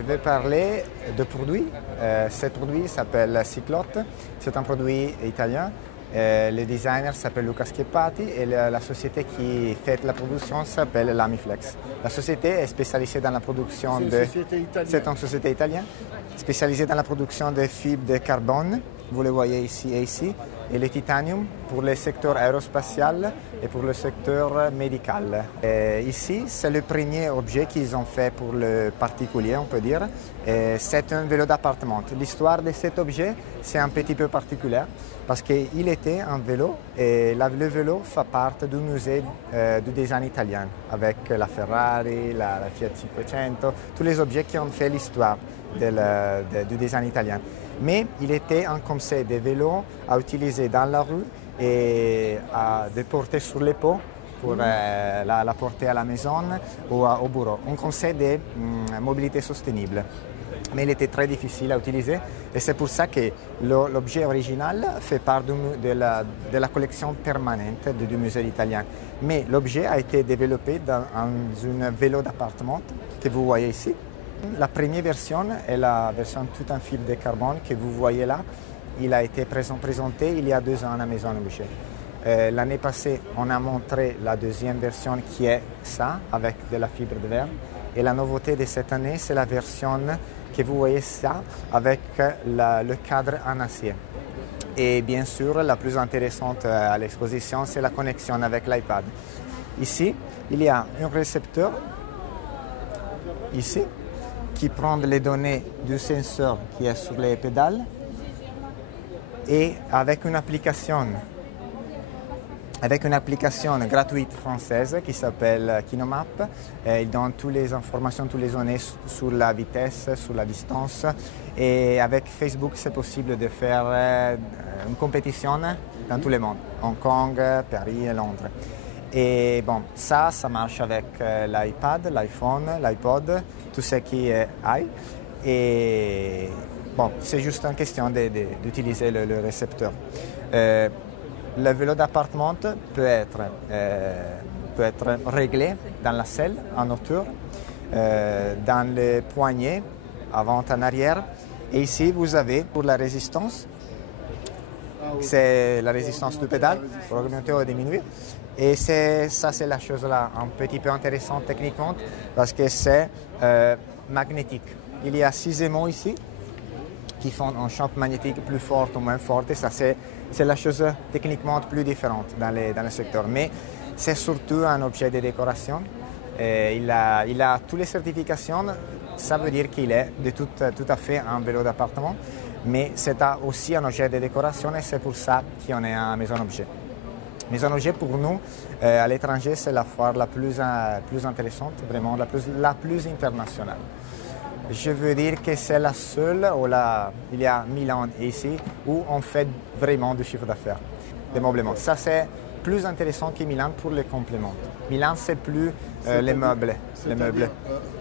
Je vais parler de produits. Ce produit s'appelle Cyclotte. C'est un produit italien. Le designer s'appelle Luca Schiappati et la société qui fait la production s'appelle Lamiflex. La société est spécialisée dans la production de... C'est une société italienne spécialisée dans la production de fibres de carbone. Vous le voyez ici et ici. Et le titanium pour le secteur aérospatial et pour le secteur médical. Et ici, c'est le premier objet qu'ils ont fait pour le particulier, on peut dire. C'est un vélo d'appartement. L'histoire de cet objet, c'est un petit peu particulière parce qu'il était un vélo et le vélo fait partie du musée du design italien avec la Ferrari, la Fiat 500, tous les objets qui ont fait l'histoire du design italien. Mais il était un concept de vélo à utiliser dans la rue et à porter sur l'épaule pour la porter à la maison ou au bureau. Un concept de mobilité soutenable. Mais il était très difficile à utiliser et c'est pour ça que l'objet original fait partie de la collection permanente du musée italien. Mais l'objet a été développé dans un vélo d'appartement que vous voyez ici. La première version est la version tout en fibre de carbone que vous voyez là. Il a été présenté il y a 2 ans à la Maison Objet. L'année passée, on a montré la deuxième version qui est ça, avec de la fibre de verre. Et la nouveauté de cette année, c'est la version que vous voyez ça, avec le cadre en acier. Et bien sûr, la plus intéressante à l'exposition, c'est la connexion avec l'iPad. Ici, il y a un récepteur, ici, qui prend les données du senseur qui est sur les pédales et avec une application gratuite française qui s'appelle Kinomap. Il donne toutes les informations, toutes les données sur la vitesse, sur la distance. Et avec Facebook, c'est possible de faire une compétition dans tout le monde, Hong Kong, Paris et Londres. Et bon, ça marche avec l'iPad, l'iPhone, l'iPod, tout ce qui est i. Et bon, c'est juste une question d'utiliser le récepteur. Le vélo d'appartement peut être réglé dans la selle, en hauteur, dans les poignées, avant en arrière. Et ici, vous avez pour la résistance, c'est la résistance du pédale, pour augmenter ou diminuer. Et ça, c'est la chose là, un petit peu intéressante techniquement, parce que c'est magnétique. Il y a 6 aimants ici, qui font un champ magnétique plus fort ou moins fort, et ça, c'est la chose techniquement plus différente dans le secteur. Mais c'est surtout un objet de décoration. Et il a toutes les certifications, ça veut dire qu'il est tout à fait un vélo d'appartement, mais c'est aussi un objet de décoration et c'est pour ça qu'on est à Maison Objet. Maison Objet, pour nous, à l'étranger, c'est la foire la plus intéressante, vraiment la plus internationale. Je veux dire que c'est la seule, il y a Milan ici, où on fait vraiment du chiffre d'affaires, des meublements. Ça, c'est plus intéressant que Milan pour les compléments. Milan, c'est plus les meubles.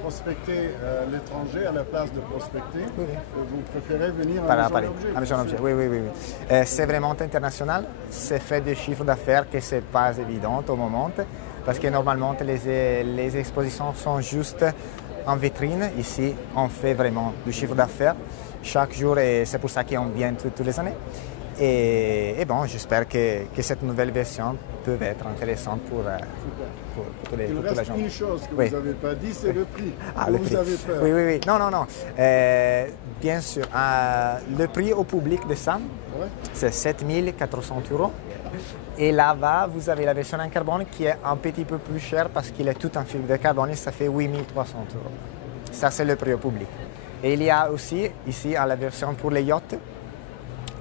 Prospecter l'étranger à la place de prospecter, oui. Vous préférez venir à Maison Objet? À Maison Objet, oui. C'est vraiment international. C'est fait de chiffre d'affaires que ce n'est pas évident au moment, parce que normalement, les expositions sont juste en vitrine. Ici, on fait vraiment du chiffre d'affaires chaque jour et c'est pour ça qu'on vient toutes les années. Et bon, j'espère que cette nouvelle version peut être intéressante pour tous les gens. Il reste une chose que vous n'avez pas dit, c'est le prix. Le prix. Avez peur. Oui. Non. Bien sûr, le prix au public de ça, c'est 7 400 €. Et là-bas, vous avez la version en carbone qui est un petit peu plus chère parce qu'il est tout en fibre de carbone et ça fait 8 300 €. Ça, c'est le prix au public. Et il y a aussi ici la version pour les yachts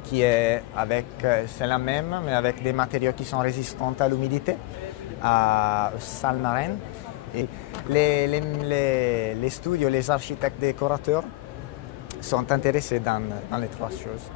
qui est c'est la même, mais avec des matériaux qui sont résistants à l'humidité, à sale marine. Et les studios, les architectes décorateurs sont intéressés dans les 3 choses.